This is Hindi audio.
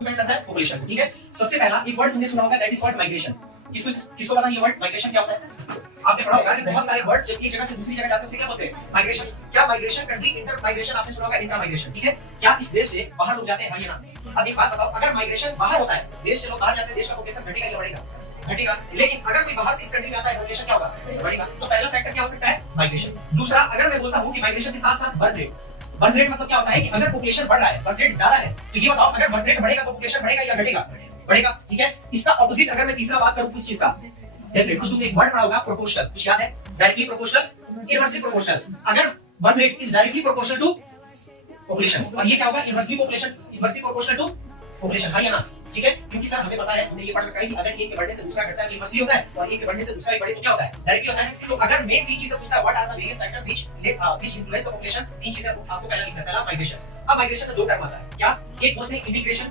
डिपेंड करता है पॉपुलेशन को, ठीक है। सबसे पहला एक वर्ड तुमने सुना होगा, दैट इज कॉल्ड माइग्रेशन। किसको किसको पता है ये वर्ड माइग्रेशन क्या होता है? आपने पढ़ा होगा कि बहुत सारे वर्ड्स जब एक जगह से दूसरी जगह जाते हैं उसे क्या बोलते हैं? माइग्रेशन। क्या माइग्रेशन? कंट्री इंटर माइग्रेशन आपने सुना होगा, इंट्रा माइग्रेशन, ठीक है। क्या इस देश से बाहर लोग जाते हैं, हाँ या ना? अब एक बात बताओ, अगर माइग्रेशन बाहर होता है, देश से लोग बाहर जाते हैं, देश का पॉपुलेशन घटेगा या बढ़ेगा? घटेगा। लेकिन अगर कोई बाहर से इस कंट्री में आता है, पॉपुलेशन क्या होगा? बढ़ेगा। तो पहला फैक्टर क्या हो सकता है? माइग्रेशन। दूसरा, अगर मैं बोलता हूं कि माइग्रेशन के साथ-साथ बर्थ रेट। बर्थ रेट मतलब क्या होता है कि अगर पॉपुलेशन बढ़ रहा है, बर्थ रेट ज्यादा है, तो ये बताओ अगर बर्थ रेट बढ़ेगा तो पॉपुलेशन बढ़ेगा या घटेगा? बढ़ेगा, ठीक है। इसका ऑपोजिट अगर मैं तीसरा बात करूं किस चीज का? Death rate. तो तुमने एक वर्ड पढ़ा होगा प्रोपोर्शनल, कुछ याद है? Directly proportional, inversely proportional. अगर birth rate is directly proportional to population और ये क्या होगा? इनवर्सली प्रोपोर्शनल टू पॉपुलेशन, हाँ या ना? ठीक है, क्योंकि सर हमें पता है, हमने ये पढ़ रखा है कि अगर एक के बढ़ने से दूसरा घटता है तो इनवर्सली होता है, और एक के बढ़ने से दूसरा बढ़े तो क्या होता है? डायरेक्टली होता है। तो अगर मैं तीन चीजें पूछता है, what are the various factor which influence the population, तीन चीजें आपको पहला लिखना है। पहला माइग्रेशन। अब माइग्रेशन का दो टर्म आता है, क्या? एक बोलते हैं इमिग्रेशन